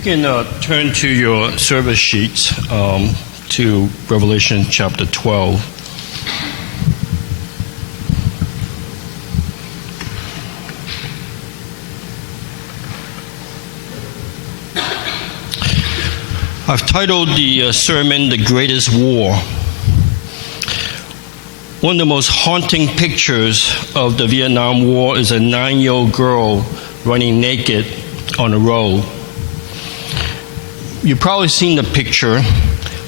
You can turn to your service sheets to Revelation chapter 12. I've titled the sermon, The Greatest War. One of the most haunting pictures of the Vietnam War is a 9-year-old girl running naked on a road. You've probably seen the picture,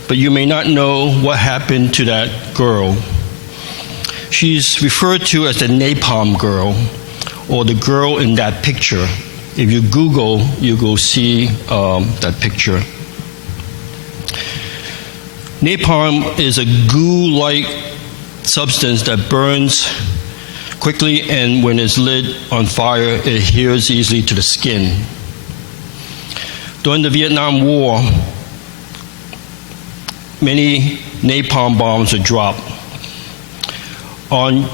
but you may not know what happened to that girl. She's referred to as the napalm girl, or the girl in that picture. If you Google, you will see that picture. Napalm is a goo-like substance that burns quickly, and when it's lit on fire, it adheres easily to the skin. During the Vietnam War, many napalm bombs were dropped. On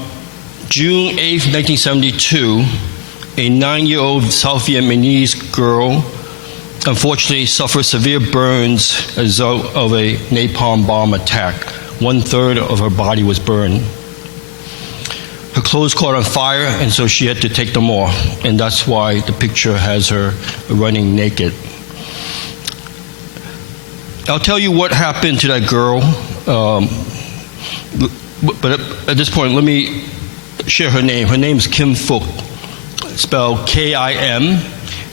June 8, 1972, a 9-year-old South Vietnamese girl unfortunately suffered severe burns as a result of a napalm bomb attack. 1/3 of her body was burned. Her clothes caught on fire, and so she had to take them off, and that's why the picture has her running naked. I'll tell you what happened to that girl, but at this point, let me share her name. Her name is Kim Phuc, spelled K-I-M,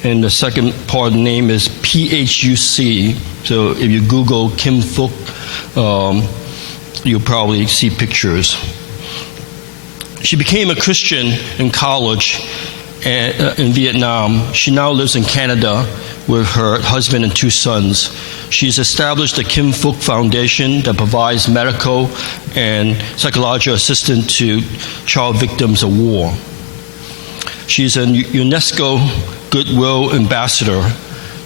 and the second part of the name is P-H-U-C. So if you Google Kim Phuc, you'll probably see pictures. She became a Christian in college in Vietnam. She now lives in Canada with her husband and 2 sons. She's established the Kim Phuc Foundation that provides medical and psychological assistance to child victims of war. She's a UNESCO Goodwill Ambassador.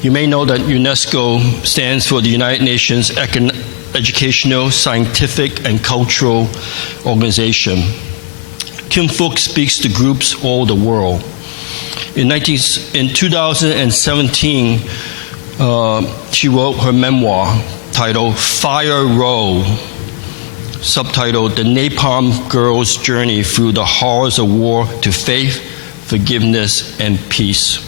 You may know that UNESCO stands for the United Nations Educational, Scientific, and Cultural Organization. Kim Phuc speaks to groups all over the world. In 2017, she wrote her memoir titled Fire Road, subtitled The Napalm Girl's Journey Through the Horrors of War to Faith, Forgiveness, and Peace.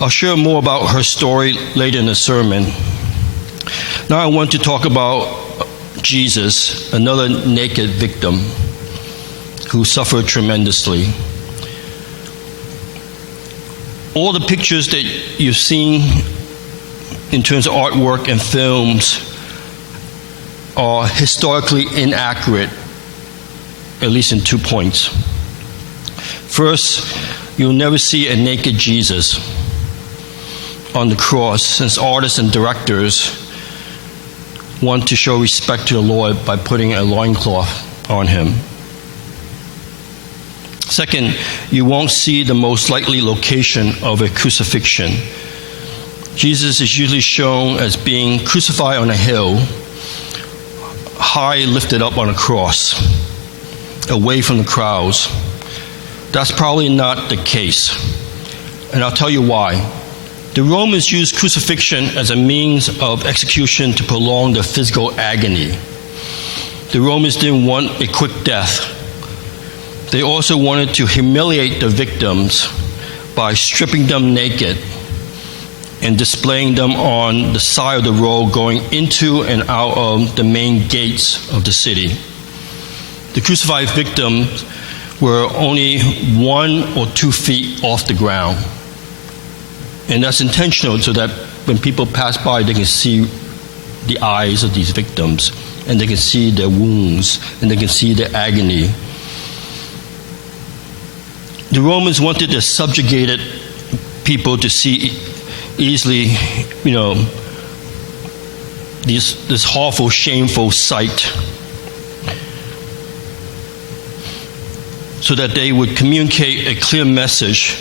I'll share more about her story later in the sermon. Now I want to talk about Jesus, another naked victim who suffered tremendously. All the pictures that you've seen in terms of artwork and films are historically inaccurate, at least in 2 points. First, you'll never see a naked Jesus on the cross, since artists and directors want to show respect to the Lord by putting a loincloth on him. Second, you won't see the most likely location of a crucifixion. Jesus is usually shown as being crucified on a hill, high lifted up on a cross, away from the crowds. That's probably not the case, and I'll tell you why. The Romans used crucifixion as a means of execution to prolong the physical agony. The Romans didn't want a quick death. They also wanted to humiliate the victims by stripping them naked and displaying them on the side of the road going into and out of the main gates of the city. The crucified victims were only 1 or 2 feet off the ground. And that's intentional so that when people pass by, they can see the eyes of these victims, and they can see their wounds, and they can see their agony. The Romans wanted the subjugated people to see easily, this awful, shameful sight, so that they would communicate a clear message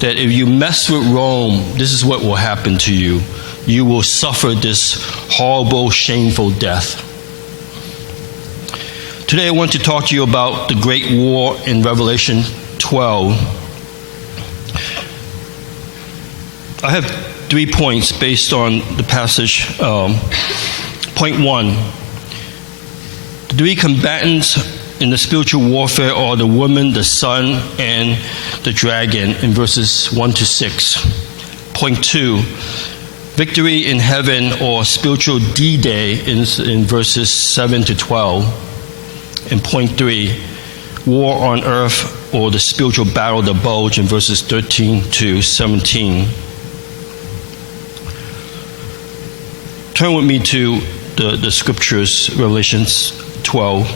that if you mess with Rome, this is what will happen to you. You will suffer this horrible, shameful death. Today I want to talk to you about the Great War in Revelation 12. I have 3 points based on the passage. Point 1, the 3 combatants in the spiritual warfare are the woman, the son, and the dragon in verses 1 to 6. Point 2, victory in heaven or spiritual D-Day in verses 7 to 12. And point 3, war on earth or the spiritual battle of the bulge in verses 13 to 17. Turn with me to the scriptures, Revelation 12.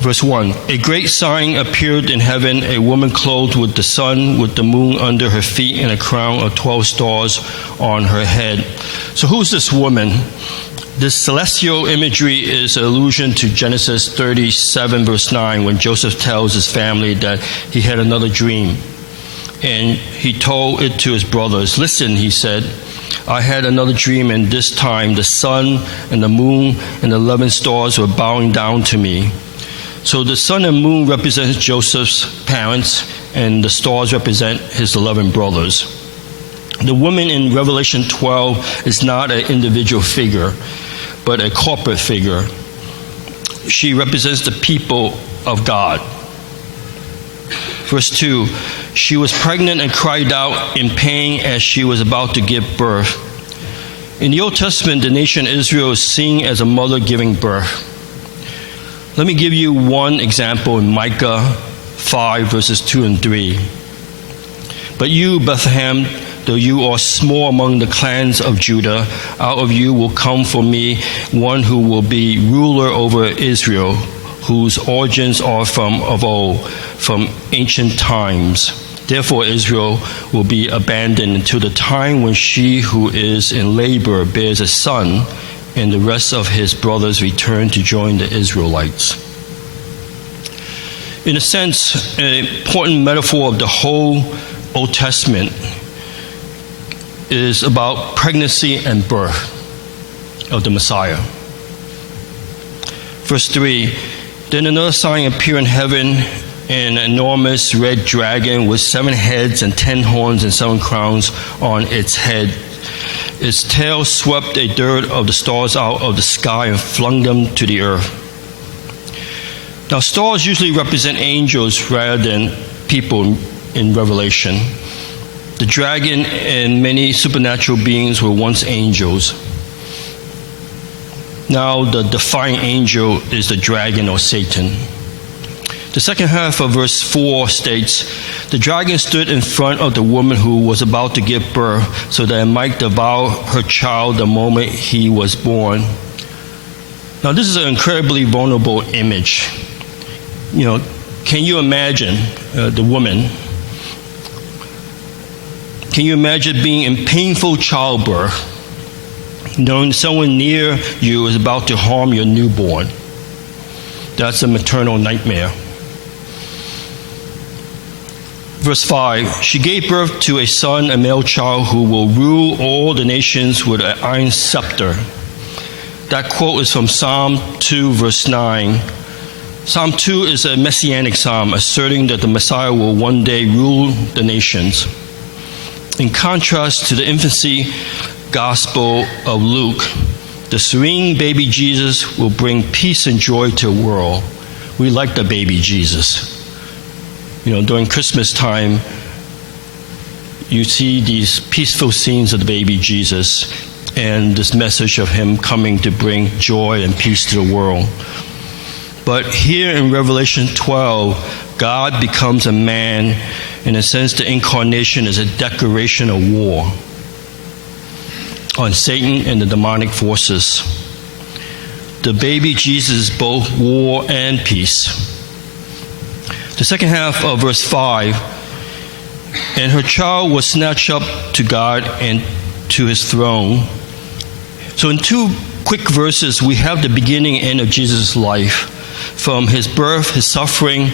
Verse 1, a great sign appeared in heaven, a woman clothed with the sun, with the moon under her feet, and a crown of 12 stars on her head. So who's this woman? This celestial imagery is an allusion to Genesis 37, verse 9, when Joseph tells his family that he had another dream. And he told it to his brothers. Listen, he said, I had another dream, and this time the sun and the moon and the 11 stars were bowing down to me. So the sun and moon represent Joseph's parents, and the stars represent his 11 brothers. The woman in Revelation 12 is not an individual figure, but a corporate figure. She represents the people of God. Verse 2, she was pregnant and cried out in pain as she was about to give birth. In the Old Testament, the nation Israel is seen as a mother giving birth. Let me give you one example in Micah 5, verses 2 and 3. But you, Bethlehem, though you are small among the clans of Judah, out of you will come for me one who will be ruler over Israel, whose origins are from of old, from ancient times. Therefore Israel will be abandoned until the time when she who is in labor bears a son, and the rest of his brothers return to join the Israelites. In a sense, an important metaphor of the whole Old Testament is about pregnancy and birth of the Messiah. Verse 3, then another sign appeared in heaven, an enormous red dragon with 7 heads and 10 horns and 7 crowns on its head. Its tail swept a third of the stars out of the sky and flung them to the earth. Now, stars usually represent angels rather than people in Revelation. The dragon and many supernatural beings were once angels. Now, the defiant angel is the dragon or Satan. The second half of verse 4 states, the dragon stood in front of the woman who was about to give birth so that it might devour her child the moment he was born. Now, this is an incredibly vulnerable image. You know, can you imagine the woman? Can you imagine being in painful childbirth, knowing someone near you is about to harm your newborn? That's a maternal nightmare. Verse 5, she gave birth to a son, a male child, who will rule all the nations with an iron scepter. That quote is from Psalm 2, verse 9. Psalm 2 is a messianic psalm asserting that the Messiah will one day rule the nations. In contrast to the infancy gospel of Luke, the serene baby Jesus will bring peace and joy to the world. We like the baby Jesus. You know, during Christmas time, you see these peaceful scenes of the baby Jesus and this message of him coming to bring joy and peace to the world. But here in Revelation 12, God becomes a man. In a sense, the incarnation is a declaration of war on Satan and the demonic forces. The baby Jesus is both war and peace. The second half of verse 5, and her child was snatched up to God and to his throne. So in 2 quick verses, we have the beginning and end of Jesus' life, from his birth, his suffering,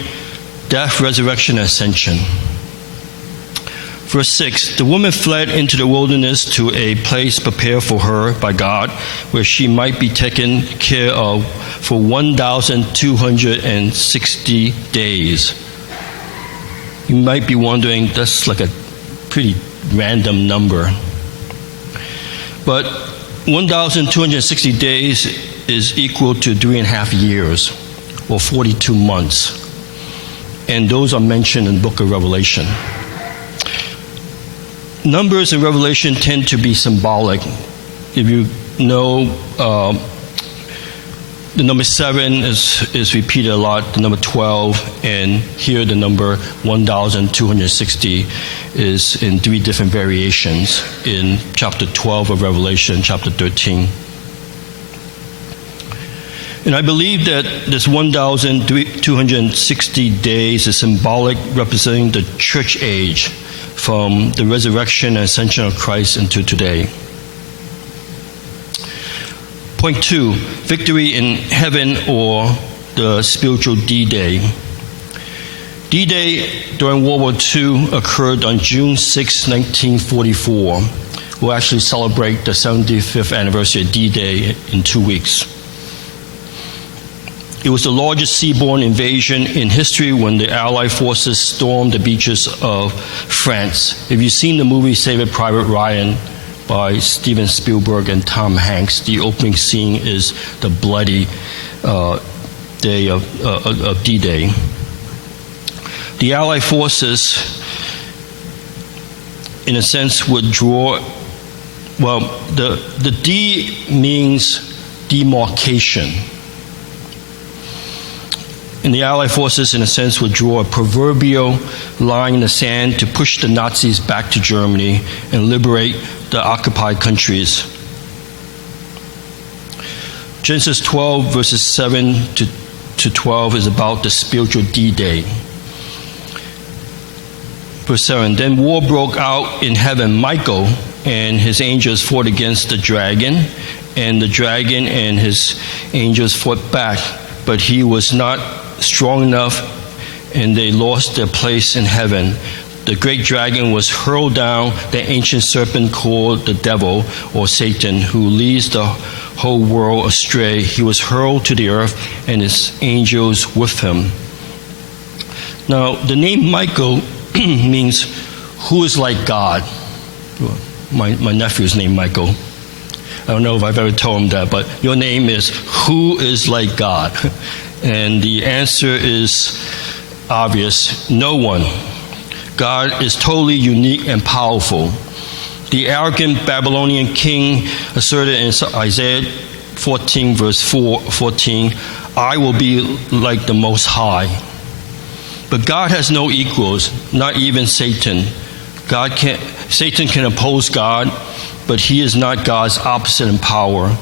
death, resurrection, and ascension. Verse 6, the woman fled into the wilderness to a place prepared for her by God, where she might be taken care of for 1,260 days. You might be wondering, that's like a pretty random number. But 1,260 days is equal to 3.5 years, or 42 months. And those are mentioned in the book of Revelation. Numbers in Revelation tend to be symbolic. If you know, the number 7 is repeated a lot, the number 12, and here the number 1,260 is in 3 different variations in chapter 12 of Revelation, chapter 13. And I believe that this 1,260 days is symbolic, representing the church age from the resurrection and ascension of Christ until today. Point 2, victory in heaven, or the spiritual D-Day. D-Day during World War II occurred on June 6, 1944. We'll actually celebrate the 75th anniversary of D-Day in 2 weeks. It was the largest seaborne invasion in history when the Allied forces stormed the beaches of France. If you've seen the movie Saving Private Ryan by Steven Spielberg and Tom Hanks, the opening scene is the bloody day of D-Day. The Allied forces, in a sense, would draw, well, the D means demarcation. And the Allied forces, in a sense, would draw a proverbial line in the sand to push the Nazis back to Germany and liberate the occupied countries. Genesis 12, verses 7 to 12 is about the spiritual D-Day. Verse 7, then war broke out in heaven. Michael and his angels fought against the dragon, and the dragon and his angels fought back, but he was not strong enough, and they lost their place in heaven. The great dragon was hurled down, the ancient serpent called the devil, or Satan, who leads the whole world astray. He was hurled to the earth, and his angels with him. Now, the name Michael means who is like God. My nephew's named Michael. I don't know if I've ever told him that, but your name is who is like God? And the answer is obvious: no one. God is totally unique and powerful. The arrogant Babylonian king asserted in Isaiah 14, verse 14, I will be like the Most High. But God has no equals, not even Satan. Satan can oppose God, but he is not God's opposite in power.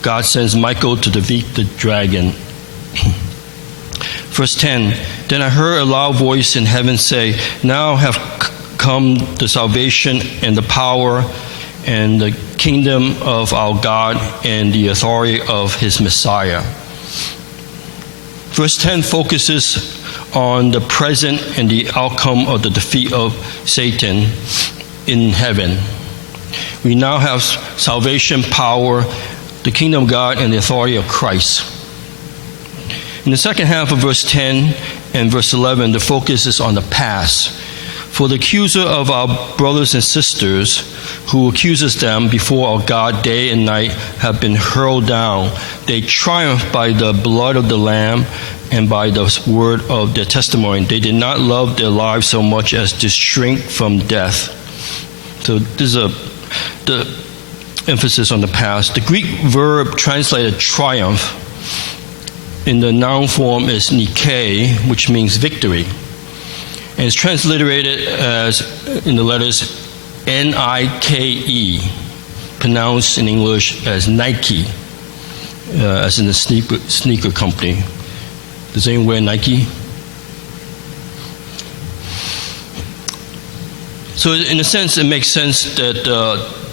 God sends Michael to defeat the dragon. Verse 10, then I heard a loud voice in heaven say, now have come the salvation and the power and the kingdom of our God and the authority of his Messiah. Verse 10 focuses on the present and the outcome of the defeat of Satan in heaven. We now have salvation, power, the kingdom of God, and the authority of Christ. In the second half of verse 10 and verse 11, the focus is on the past. For the accuser of our brothers and sisters, who accuses them before our God day and night, have been hurled down. They triumph by the blood of the Lamb and by the word of their testimony. They did not love their lives so much as to shrink from death. So this is the emphasis on the past. The Greek verb translated triumph in the noun form is Nike, which means victory. And it's transliterated as in the letters Nike, pronounced in English as Nike, as in the sneaker company. Does anyone wear Nike? So in a sense, it makes sense that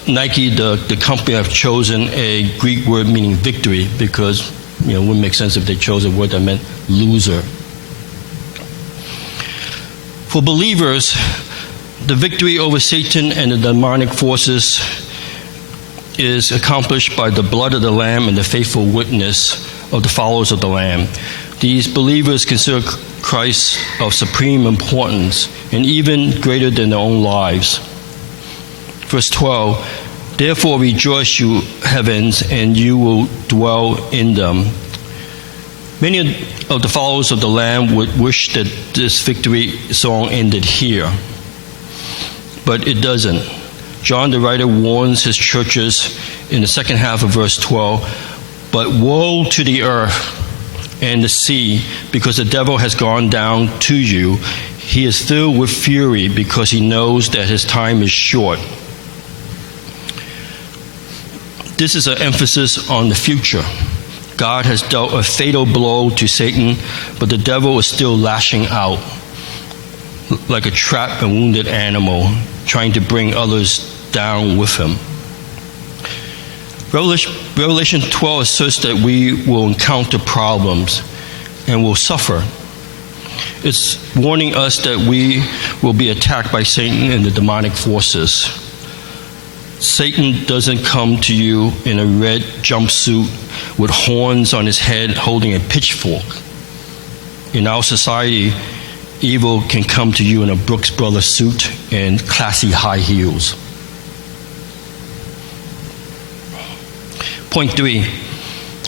Nike, the company, have chosen a Greek word meaning victory, because it wouldn't make sense if they chose a word that meant loser. For believers, the victory over Satan and the demonic forces is accomplished by the blood of the Lamb and the faithful witness of the followers of the Lamb. These believers consider Christ of supreme importance and even greater than their own lives. Verse 12, therefore rejoice, you heavens, and you will dwell in them. Many of the followers of the Lamb would wish that this victory song ended here, but it doesn't. John the writer warns his churches in the second half of verse 12, but woe to the earth and the sea, because the devil has gone down to you. He is filled with fury because he knows that his time is short. This is an emphasis on the future. God has dealt a fatal blow to Satan, but the devil is still lashing out like a trapped and wounded animal, trying to bring others down with him. Revelation 12 asserts that we will encounter problems and will suffer. It's warning us that we will be attacked by Satan and the demonic forces. Satan doesn't come to you in a red jumpsuit with horns on his head holding a pitchfork. In our society, evil can come to you in a Brooks Brothers suit and classy high heels. Point 3,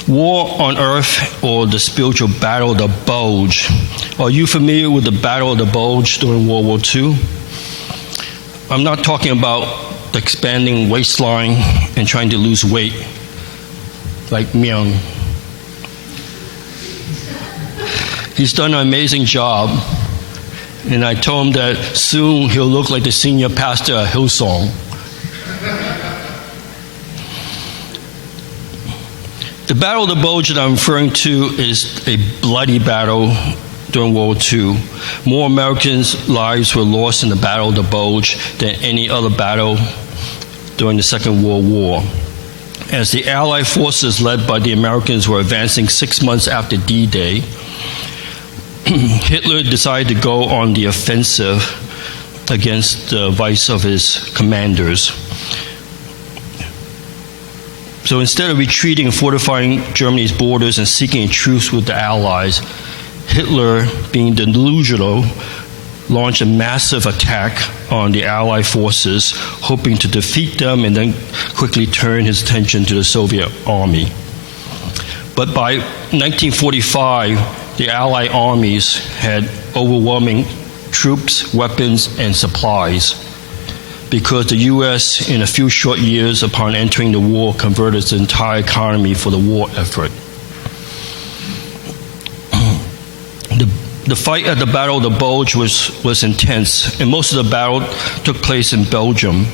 war on earth, or the spiritual battle of the bulge. Are you familiar with the battle of the bulge during World War II? I'm not talking about the expanding waistline and trying to lose weight like Myung. He's done an amazing job, and I told him that soon he'll look like the senior pastor at Hillsong. The Battle of the Bulge that I'm referring to is a bloody battle during World War II. More Americans' lives were lost in the Battle of the Bulge than any other battle during the Second World War. As the Allied forces led by the Americans were advancing 6 months after D-Day, Hitler decided to go on the offensive against the advice of his commanders. So instead of retreating and fortifying Germany's borders and seeking a truce with the Allies, Hitler, being delusional, launched a massive attack on the Allied forces, hoping to defeat them and then quickly turn his attention to the Soviet army. But by 1945, the Allied armies had overwhelming troops, weapons, and supplies, because the U.S., in a few short years upon entering the war, converted its entire economy for the war effort. The fight at the Battle of the Bulge was intense, and most of the battle took place in Belgium.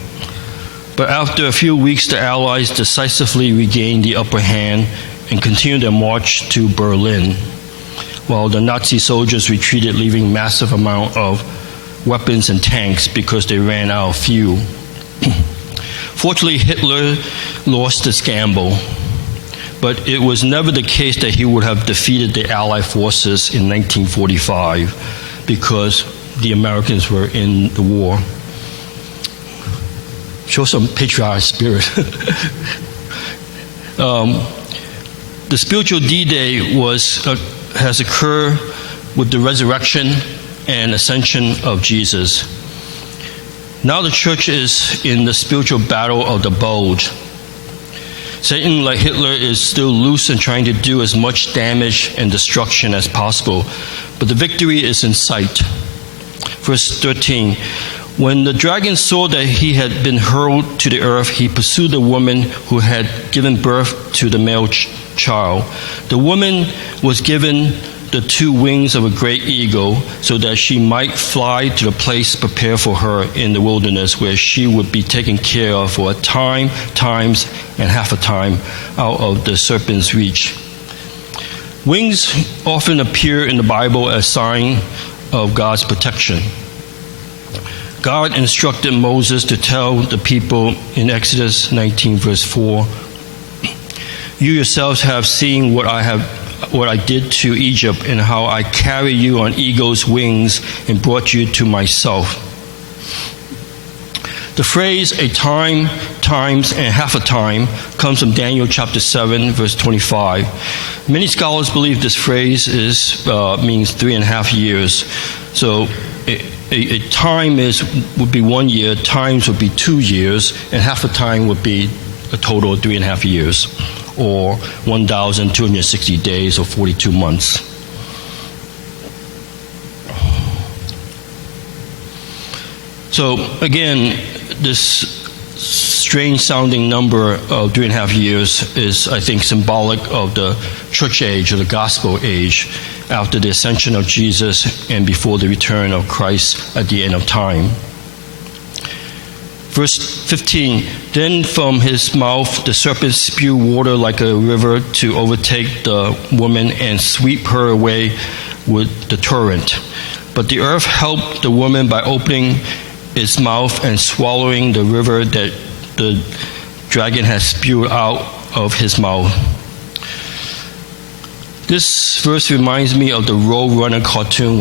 But after a few weeks, the Allies decisively regained the upper hand and continued their march to Berlin, while the Nazi soldiers retreated, leaving massive amount of weapons and tanks because they ran out of fuel. Fortunately, Hitler lost his gamble, but it was never the case that he would have defeated the Allied forces in 1945 because the Americans were in the war. Show some patriotic spirit. The spiritual D-Day has occurred with the resurrection and ascension of Jesus. Now the church is in the spiritual battle of the bulge. Satan, like Hitler, is still loose and trying to do as much damage and destruction as possible, but the victory is in sight. Verse 13, when the dragon saw that he had been hurled to the earth, he pursued the woman who had given birth to the male child. The woman was given the 2 wings of a great eagle so that she might fly to the place prepared for her in the wilderness, where she would be taken care of for a time, times, and half a time out of the serpent's reach. Wings often appear in the Bible as a sign of God's protection. God instructed Moses to tell the people in Exodus 19 verse 4, "You yourselves have seen what I did to Egypt, and how I carried you on eagle's wings and brought you to myself." The phrase "a time, times, and half a time" comes from Daniel chapter 7, verse 25. Many scholars believe this phrase means 3.5 years. So a time would be 1 year, times would be 2 years, and half a time would be a total of 3.5 years, or 1,260 days, or 42 months. So again, this strange sounding number of 3.5 years is, I think, symbolic of the church age or the gospel age after the ascension of Jesus and before the return of Christ at the end of time. Verse 15, then from his mouth the serpent spewed water like a river to overtake the woman and sweep her away with the torrent. But the earth helped the woman by opening its mouth and swallowing the river that the dragon had spewed out of his mouth. This verse reminds me of the Roadrunner cartoon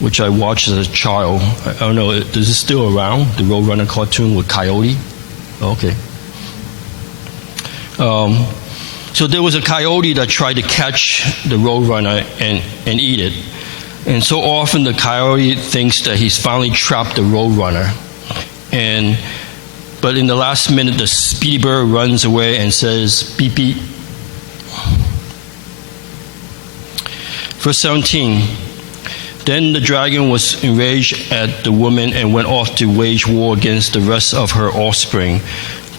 which I watched as a child. I don't know, is it still around? The Roadrunner cartoon with Coyote? Okay. So there was a coyote that tried to catch the Roadrunner and eat it. And so often the coyote thinks that he's finally trapped the Roadrunner. But in the last minute, the Speedy Bird runs away and says, beep, beep. Verse 17, then the dragon was enraged at the woman and went off to wage war against the rest of her offspring,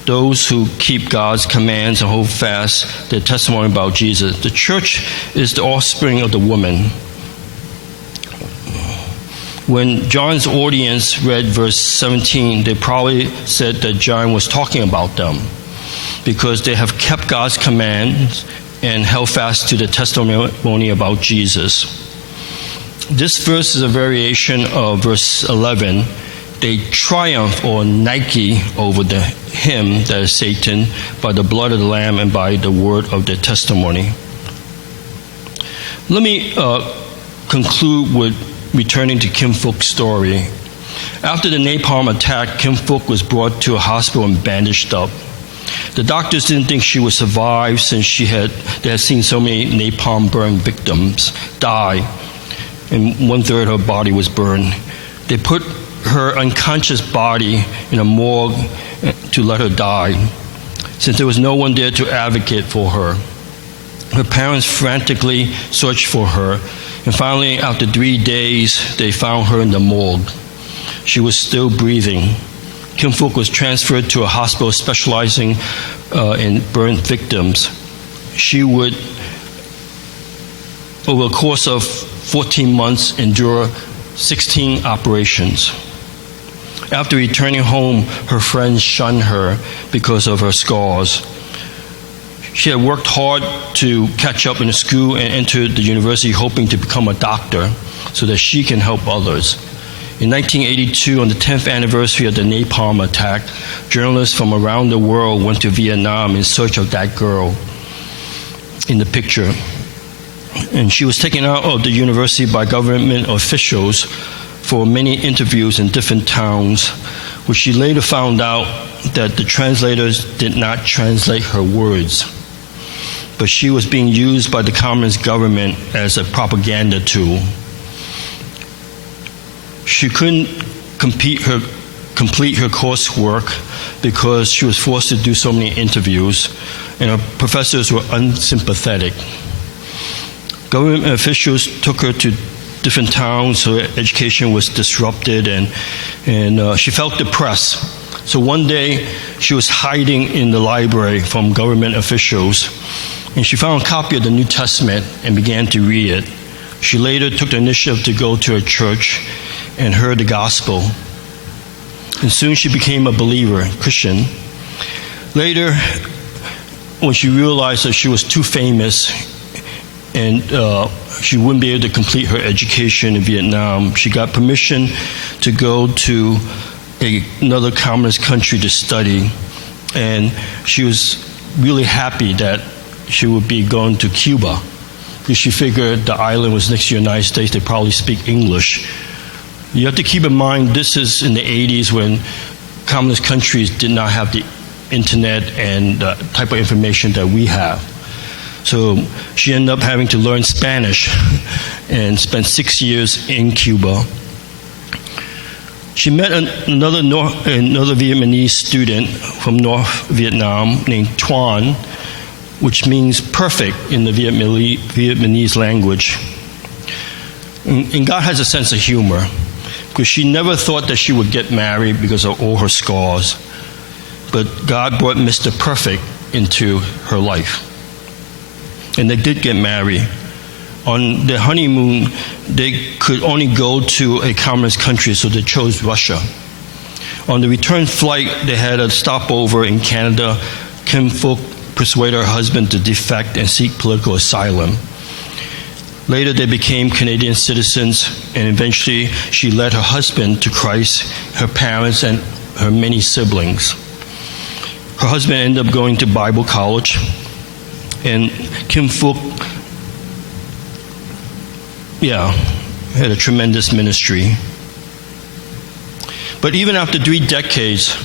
those who keep God's commands and hold fast their testimony about Jesus. The church is the offspring of the woman. When John's audience read verse 17, they probably said that John was talking about them because they have kept God's commands and held fast to the testimony about Jesus. This verse is a variation of verse 11. They triumph or Nike over him, that is Satan, by the blood of the Lamb and by the word of their testimony. Let me conclude with returning to Kim Phuc's story. After the napalm attack, Kim Phuc was brought to a hospital and bandaged up. The doctors didn't think she would survive since they had seen so many napalm burn victims die, and 1/3 of her body was burned. They put her unconscious body in a morgue to let her die, since there was no one there to advocate for her. Her parents frantically searched for her, and finally, after 3 days, they found her in the morgue. She was still breathing. Kim Phuc was transferred to a hospital specializing in burn victims. She would, over the course of 14 months, endure 16 operations. After returning home, her friends shunned her because of her scars. She had worked hard to catch up in the school and entered the university hoping to become a doctor so that she can help others. In 1982, on the 10th anniversary of the napalm attack, journalists from around the world went to Vietnam in search of that girl in the picture. And she was taken out of the university by government officials for many interviews in different towns, which she later found out that the translators did not translate her words. But she was being used by the communist government as a propaganda tool. She couldn't complete her coursework because she was forced to do so many interviews, and her professors were unsympathetic. Government officials took her to different towns, so her education was disrupted, and she felt depressed. So one day, she was hiding in the library from government officials, and she found a copy of the New Testament and began to read it. She later took the initiative to go to a church and heard the gospel. And soon she became a believer, a Christian. Later, when she realized that she was too famous and she wouldn't be able to complete her education in Vietnam, she got permission to go to another communist country to study. And she was really happy that she would be going to Cuba, because she figured the island was next to the United States, they probably speak English. You have to keep in mind, this is in the 80s when communist countries did not have the internet and the type of information that we have. So she ended up having to learn Spanish and spent 6 years in Cuba. She met another Vietnamese student from North Vietnam named Tuan, which means perfect in the Vietnamese language. And God has a sense of humor, because she never thought that she would get married because of all her scars. But God brought Mr. Perfect into her life. And they did get married. On their honeymoon, they could only go to a communist country, so they chose Russia. On the return flight, they had a stopover in Canada. Kim Phuc persuaded her husband to defect and seek political asylum. Later, they became Canadian citizens, and eventually she led her husband to Christ, her parents, and her many siblings. Her husband ended up going to Bible college, and Kim Phuc had a tremendous ministry. But even after 3 decades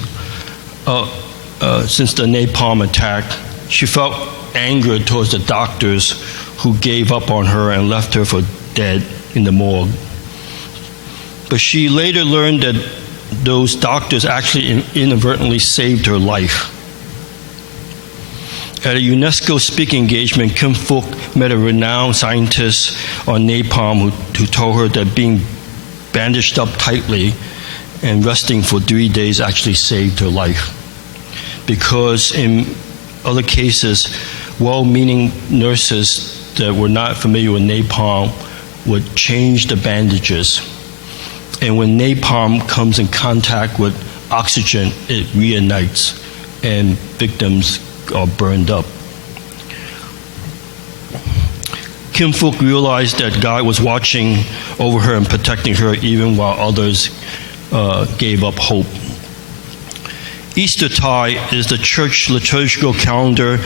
since the napalm attack, she felt anger towards the doctors who gave up on her and left her for dead in the morgue. But she later learned that those doctors actually inadvertently saved her life. At a UNESCO speaking engagement, Kim Phuc met a renowned scientist on napalm who told her that being bandaged up tightly and resting for 3 days actually saved her life. Because in other cases, well-meaning nurses that were not familiar with napalm would change the bandages. And when napalm comes in contact with oxygen, it reignites, and victims are burned up. Kim Phuc realized that God was watching over her and protecting her even while others gave up hope. Eastertide is the church liturgical calendar,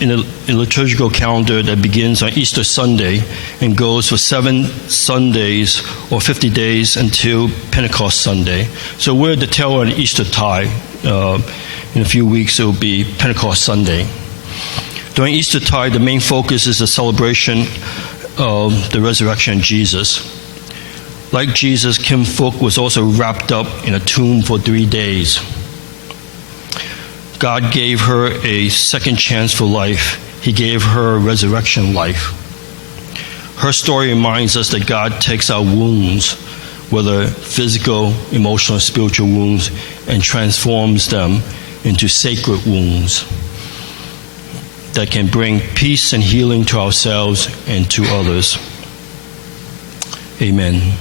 in a liturgical calendar that begins on Easter Sunday and goes for 7 Sundays or 50 days until Pentecost Sunday. So we're at the tail end of Eastertide. In a few weeks, it will be Pentecost Sunday. During Eastertide, the main focus is the celebration of the resurrection of Jesus. Like Jesus, Kim Phuc was also wrapped up in a tomb for 3 days. God gave her a second chance for life. He gave her resurrection life. Her story reminds us that God takes our wounds, whether physical, emotional, spiritual wounds, and transforms them into sacred wounds that can bring peace and healing to ourselves and to others. Amen.